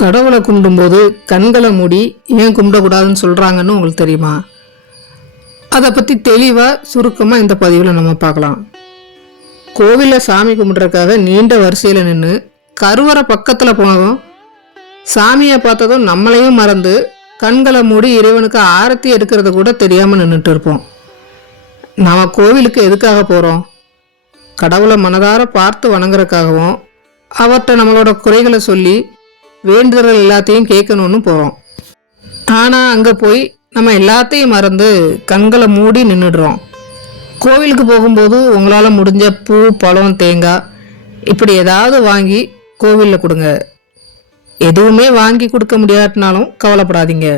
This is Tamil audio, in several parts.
கடவுளை கும்பிடும்போது கண்களை மூடி ஏன் கும்பிடக்கூடாதுன்னு சொல்கிறாங்கன்னு உங்களுக்கு தெரியுமா? அதை பற்றி தெளிவாக சுருக்கமாக இந்த பதிவில் நம்ம பார்க்கலாம். கோவிலில் சாமி கும்பிட்றதுக்காக நீண்ட வரிசையில் நின்று கருவறை பக்கத்தில் போனதும் சாமியை பார்த்ததும் நம்மளையும் மறந்து கண்களை மூடி இறைவனுக்கு ஆரத்தி எடுக்கிறது கூட தெரியாமல் நின்றுட்டு இருப்போம். நாம் கோவிலுக்கு எதுக்காக போகிறோம் கடவுளை மனதார பார்த்து வணங்குறதுக்காகவும் அவர்கிட்ட நம்மளோட குறைகளை சொல்லி வேண்டுதல் எல்லாத்தையும் கேட்கணும்னு போகிறோம் ஆனால் அங்கே போய் நம்ம எல்லாத்தையும் மறந்து கண்களை மூடி நின்றுடுறோம் கோவிலுக்கு போகும்போது உங்களால் முடிஞ்ச பூ பழம் தேங்காய் இப்படி ஏதாவது வாங்கி கோவிலில் கொடுங்க. எதுவுமே வாங்கி கொடுக்க முடியாட்டினாலும் கவலைப்படாதீங்க.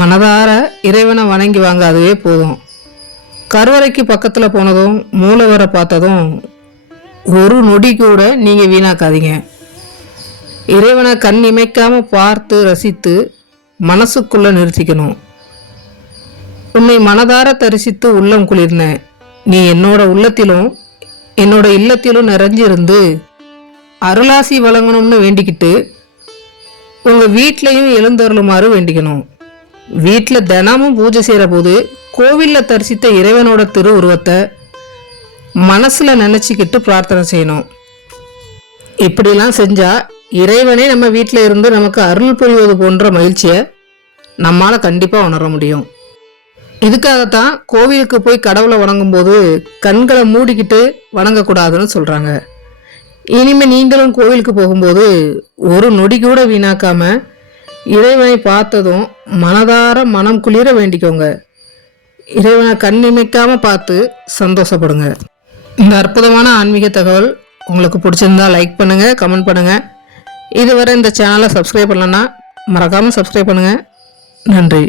மனதார இறைவனை வணங்கி வாங்க அதுவே போதும். கருவறைக்கு பக்கத்தில் போனதும் மூலவரை பார்த்ததும் ஒரு நொடி கூட நீங்கள் வீணாக்காதீங்க. இறைவனை கண் இமைக்காமல் பார்த்து ரசித்து மனசுக்குள்ளே நிறுத்திக்கணும். உன்னை மனதார தரிசித்து உள்ளம் குளிர்னேன் நீ என்னோட உள்ளத்திலும் என்னோட இல்லத்திலும் நிறைஞ்சிருந்து அருளாசி வழங்கணும்னு வேண்டிக்கிட்டு உங்கள் வீட்லேயும் எழுந்தருளுமாறு வேண்டிக்கணும். வீட்டில் தினமும் பூஜை செய்கிற போது கோவிலில் தரிசித்த இறைவனோட திருவுருவத்தை மனசில் நினச்சிக்கிட்டு பிரார்த்தனை செய்யணும். இப்படிலாம் செஞ்சால் இறைவனே நம்ம வீட்டில் இருந்து நமக்கு அருள் புரிவது போன்ற மகிழ்ச்சியை நம்மால் கண்டிப்பாக உணர முடியும். இதுக்காகத்தான் கோவிலுக்கு போய் கடவுளை வணங்கும்போது கண்களை மூடிக்கிட்டு வணங்கக்கூடாதுன்னு சொல்கிறாங்க இனிமேல் நீங்களும் கோவிலுக்கு போகும்போது ஒரு நொடி கூட வீணாக்காம இறைவனை பார்த்ததும் மனதார மனம் குளிர வேண்டிக்கோங்க. இறைவனை கண் இமைக்காம பார்த்து சந்தோஷப்படுங்க. இந்த அற்புதமான ஆன்மீக தகவல் உங்களுக்கு பிடிச்சிருந்தா லைக் பண்ணுங்கள் கமெண்ட் பண்ணுங்கள் இதுவரை இந்த சேனலை சப்ஸ்கிரைப் பண்ணலன்னா மறக்காமல் சப்ஸ்கிரைப் பண்ணுங்கள் நன்றி.